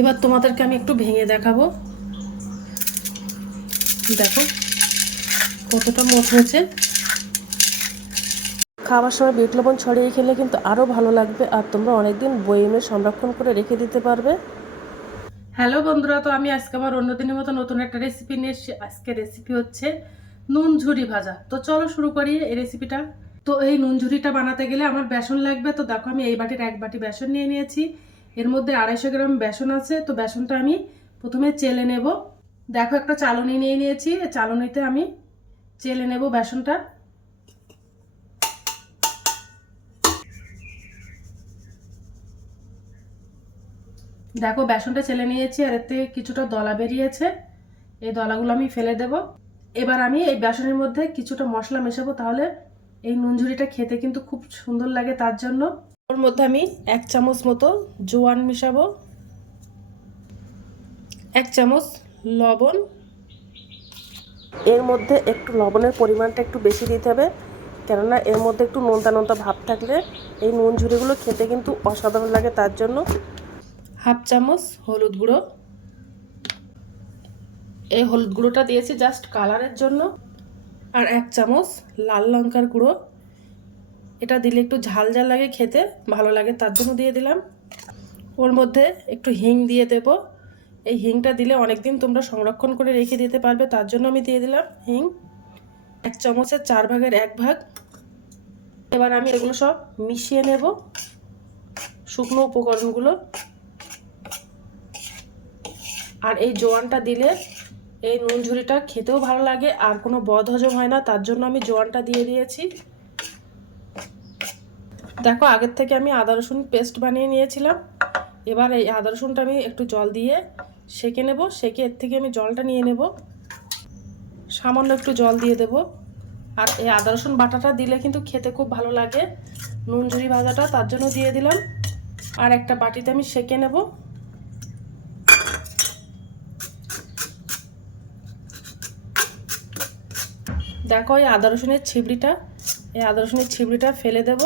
এবার তোমাদেরকে আমি একটু ভেঙে দেখাবো। দেখো কতটা মচমচে। খাওয়ার সময় বিট লবণ ছড়িয়ে খেলে কিন্তু আরও ভালো লাগবে, আর তোমরা অনেকদিন বয়মে সংরক্ষণ করে রেখে দিতে পারবে। হ্যালো বন্ধুরা, তো আমি আজকে আবার অন্যদিনের মতো নতুন একটা রেসিপি নিয়ে এসেছি। আজকে রেসিপি হচ্ছে নুন ঝুরি ভাজা। তো চলো শুরু করি এই রেসিপিটা। তো এই নুন ঝুরিটা বানাতে গেলে আমার বেসন লাগবে। তো দেখো আমি এই বাটির 1 বাটি বেসন নিয়ে নিয়েছি। এর মধ্যে 250 গ্রাম বেসন আছে। তো বেসনটা আমি প্রথমে চেলে নেব। দেখো একটা চালনি নিয়ে নিয়েছি, চালনিতে আমি চেলে নেব বেসনটা। দেখো বেসনটা চেলে নিয়েছি, আর এর থেকে কিছুটা দলা বেরিয়েছে। এই দলাগুলো আমি ফেলে দেব। এবার আমি এই বেসনের মধ্যে কিছুটা মশলা মেশাবো, তাহলে এই নুনঝুরিটা খেতে কিন্তু খুব সুন্দর লাগে। তার জন্য ওর মধ্যে আমি 1 চামচ মতো জোয়ান মেশাবো, 1 চামচ লবণ। এর মধ্যে একটু লবণের পরিমাণটা একটু বেশি দিতে হবে, কেননা এর মধ্যে একটু নোনতা নোনতা ভাব থাকলে এই নুন ঝুরিগুলো খেতে কিন্তু অসাধারণ লাগে। তার জন্য 1/2 চামচ হলুদ গুঁড়ো। এই হলুদ গুঁড়োটা দিয়েছি জাস্ট কালারের জন্য। আর 1 চামচ লাল লঙ্কার গুঁড়ো। এটা দিলে একটু ঝাল ঝাল লাগে, খেতে ভালো লাগে, তার জন্য দিয়ে দিলাম। ওর মধ্যে একটু হিং দিয়ে দেব। এই হিংটা দিলে অনেকদিন তোমরা সংরক্ষণ করে রেখে দিতে পারবে, তার জন্য আমি দিয়ে দিলাম হিং। 1 চামচের 4 ভাগের 1 ভাগ। এবার আমি এগুলো সব মিশিয়ে নেব, শুকনো উপকরণগুলো। আর এই জোয়ানটা দিলে এই নুন ঝুরিটা খেতেও ভালো লাগে, আর কোনো বদহজম হয় না, তার জন্য আমি জোয়ানটা দিয়ে দিয়েছি। দেখো আগের থেকে আমি আদা রসুন পেস্ট বানিয়ে নিয়েছিলাম। এবার এই আদা রসুনটা আমি একটু জল দিয়ে সেঁকে নেব। সেঁকে এর থেকে আমি জলটা নিয়ে নেব, সামান্য একটু জল দিয়ে দেব। আর এই আদা রসুন বাটাটা দিলে কিন্তু খেতে খুব ভালো লাগে নুন ঝুরি ভাজাটা, তার জন্য দিয়ে দিলাম। আর একটা বাটিতে আমি সেঁকে নেব। দেখো এই আদা রসুনের ছিবড়িটা ফেলে দেব।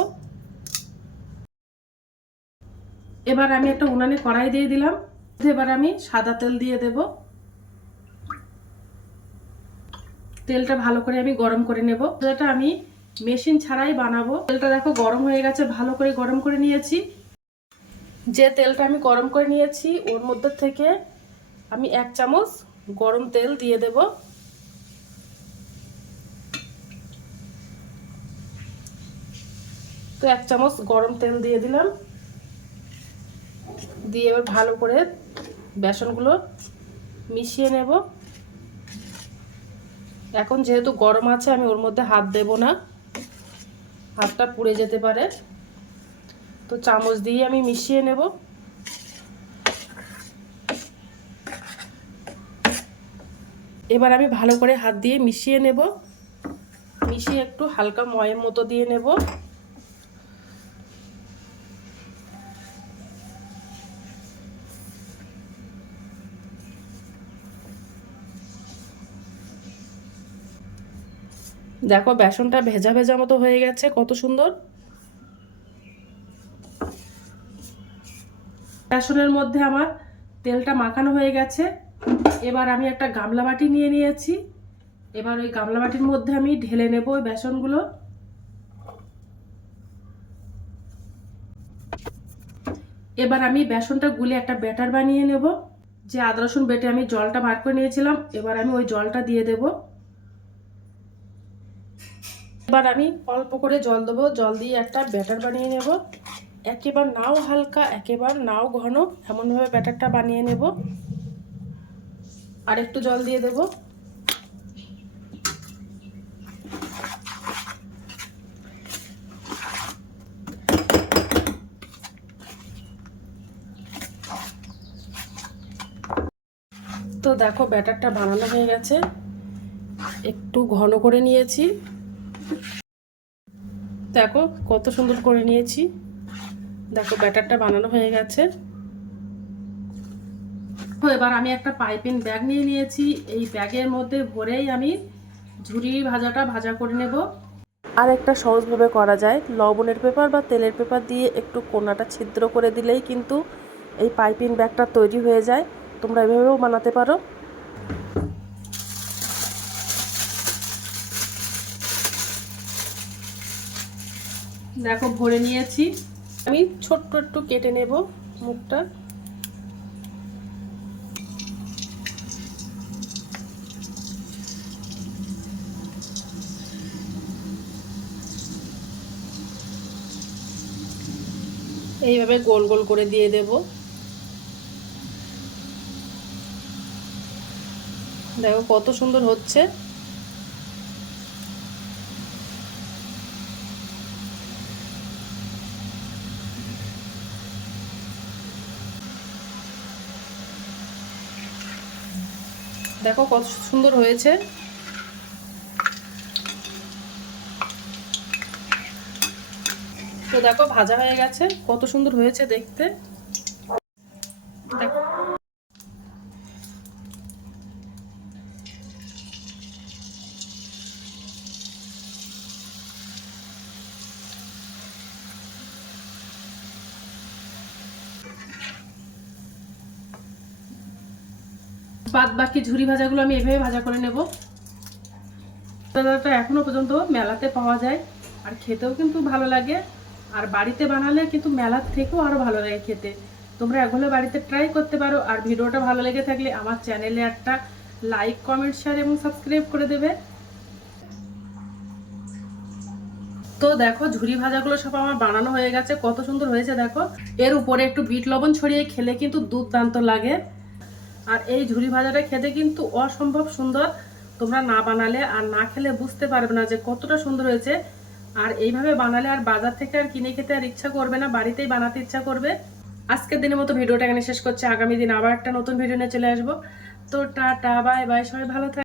এবার আমি একটা উনানে কড়াই দিয়ে দিলাম। এবার আমি সাদা তেল দিয়ে দেব। তেলটা ভালো করে আমি গরম করে নেব। যেটা আমি মেশিন ছাড়াই বানাবো। তেলটা দেখো গরম হয়ে গেছে, ভালো করে গরম করে নিয়েছি। যে তেলটা আমি গরম করে নিয়েছি ওর মধ্যে থেকে আমি 1 চামচ গরম তেল দিয়ে দেব। তো 1 চামচ গরম তেল দিয়ে দিলাম। দিয়ে এবার ভালো করে বেসনগুলো মিশিয়ে নেব। এখন যেহেতু গরম আছে আমি ওর মধ্যে হাত দেব না, হাতটা পুড়ে যেতে পারে। তো চামচ দিয়ে আমি মিশিয়ে নেব। এবার আমি ভালো করে হাত দিয়ে মিশিয়ে নেব। মিশিয়ে একটু হালকা ময়ের মতো দিয়ে নেব। দেখো বেসনটা ভেজা ভেজা মতো হয়ে গেছে, কত সুন্দর। বেসনের মধ্যে আমার তেলটা মাখানো হয়ে গেছে। এবার আমি একটা গামলা বাটি নিয়ে নিয়েছি। এবার ওই গামলা বাটির মধ্যে আমি ঢেলে নেব ওই বেসনগুলো। এবার আমি বেসনটা গুলে একটা ব্যাটার বানিয়ে নেব। যে আদা রসুন বেটে আমি জলটা বার করে নিয়েছিলাম, এবার আমি ওই জলটা দিয়ে দেব। এবার আমি অল্প করে জল দেবো। জল দিয়ে একটা ব্যাটার বানিয়ে নেব। একেবারে নাও হালকা, একেবারে নাও ঘন, এমনভাবে ব্যাটারটা বানিয়ে নেব। আর একটু জল দিয়ে দেব। তো দেখো ব্যাটারটা বানানো হয়ে গেছে, একটু ঘন করে নিয়েছি। দেখো কত সুন্দর করে নিয়েছি। দেখো ব্যাটারটা বানানো হয়ে গেছে। এবার আমি একটা পাইপিং ব্যাগ নিয়ে নিয়েছি। এই ব্যাগের মধ্যে ভরেই আমি ঝুরি ভাজাটা ভাজা করে নেব। আর একটা সহজভাবে করা যায়, লবণের পেপার বা তেলের পেপার দিয়ে একটু কোনাটা ছিদ্র করে দিলেই কিন্তু এই পাইপিং ব্যাগটা তৈরি হয়ে যায়। তোমরা এভাবেও বানাতে পারো। দেখো ভরে নিয়েছি। আমি ছোট্ট একটু কেটে নেব মুখটা। এইভাবে গোল গোল করে দিয়ে দেব। দেখো কত সুন্দর হচ্ছে। দেখো কত সুন্দর হয়েছে। তো দেখো ভাজা হয়ে গেছে, কত সুন্দর হয়েছে দেখতে। দেখো বাদ বাকি ঝুরি ভাজাগুলো আমি এভাবে ভাজা করে নেব। ভাজাটা এখনো পর্যন্ত মেলাতে পাওয়া যায়, আর খেতেও কিন্তু ভালো লাগে। আর বাড়িতে বানালে কিন্তু মেলার থেকেও আরো ভালো লাগে খেতে। তোমরা এগুলো বাড়িতে ট্রাই করতে পারো। আর ভিডিওটা ভালো লেগে থাকলে আমার চ্যানেলে একটা লাইক, কমেন্ট, শেয়ার এবং সাবস্ক্রাইব করে দেবে। তো দেখো ঝুরি ভাজাগুলো সব আমার বানানো হয়ে গেছে, কত সুন্দর হয়েছে দেখো। এর উপরে একটু বিট লবণ ছড়িয়ে খেলে কিন্তু দুর্দান্ত লাগে। আর এই ঝুরি ভাজাটা খেতে কিন্তু অসম্ভব সুন্দর। তোমরা না বানালে আর না খেলে বুঝতে পারবে না যে কতটা সুন্দর হয়েছে। আর এইভাবে বানালে আর বাজার থেকে আর কিনে খেতে আর ইচ্ছা করবে না, বাড়িতেই বানাতে ইচ্ছা করবে। আজকের দিনের মতো ভিডিওটা এখানে শেষ করছি। আগামী দিন আবার একটা নতুন ভিডিও নিয়ে চলে আসবো। তো টাটা, বাই বাই, সবাই ভালো থাকবে।